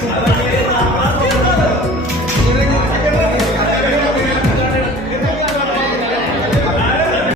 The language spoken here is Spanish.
Wabarakatuh.